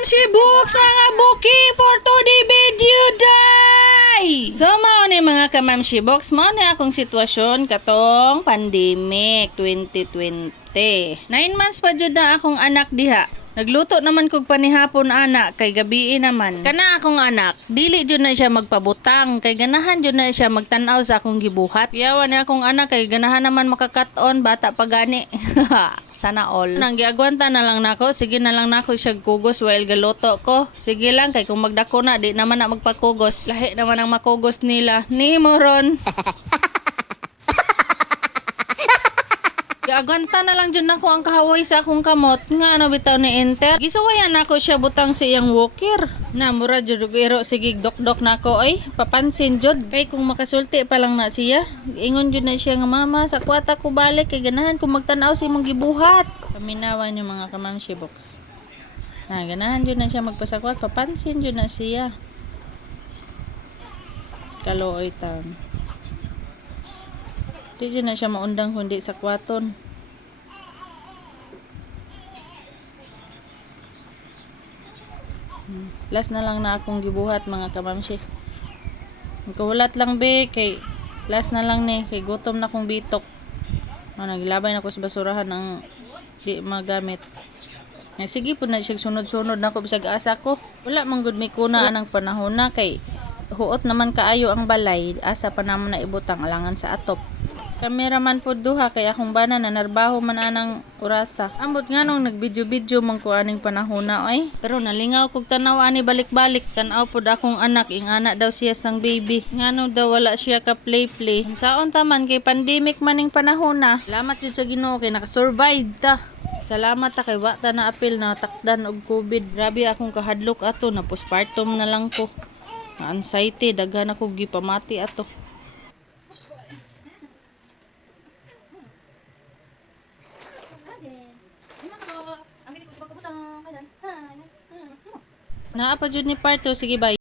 Kamamshi Books, mga buki for today video day! So, mao ni mga Kamamshi Books, mao ni akong sitwasyon katong pandemic 2020. 9 months pa jud na akong anak diha. Nagluto naman kog panihapon anak kay gabi naman. Kana akong anak, dili jud na siya magpabutang kay ganahan jud na siya magtan-aw sa akong gibuhat. Yawan ni akong anak kay ganahan naman makakat-on bata pa gani. Sana all. Nang giagwanta na lang nako, sige na lang nako siya kugos while galuto ko. Sige lang kay kung magdako na di naman na magpakugos. Lahi naman ang makugos nila. Ni moron. Aganta na lang dyan ako ang kahaway sa akong kamot nga ano bitaw ni enter. Gisuwayan ako siya butang sa iyang walker. Na mura jud pero sige dok-dok na ako ay papansin jud kay kung makasulti pa lang na siya. Ingon jud na siya nga mama sa kwata ko balik kay ganahan kung magtan-aw sa imong gibuhat. Paminawan yung mga Kamamshi Books. Na ganahan jud na siya magpasakwat papansin jud na siya. Kalooy tang. Di na siya maundang kundi sa kwaton. Last na lang na akong gibuhat mga Kamamshi. Nagkahulat lang be kay last na lang ni kay gutom na akong bitok. Naglabay na ako sa basurahan ng di magamit. Sige po na siya sunod-sunod na ako bisag asa ko. Wala man gud may kuna anang panahon na kay huot naman kaayo ang balay. Asa pa naman na ibutang alangan sa atop. Kameraman po duha kay akong bana na narbaho man anang orasa. Ambot nga nung nagbidyo-bidyo man ko aning panahon na ay. Pero nalingaw kog tanaw ani balik-balik. Tanaw pod akong anak ing anak daw siya sang baby. Ngano daw wala siya ka play-play. Saon taman kay pandemic maning panahon na. Salamat jud sa Ginoo kay nakasurvive ta. Salamat ta kay wa ta na apil na takdan og COVID. Grabe akong kahadlok ato na postpartum na lang ko. Na anxiety daghan ako gipamati ato. Naa pa jud ni part 2 sige bye.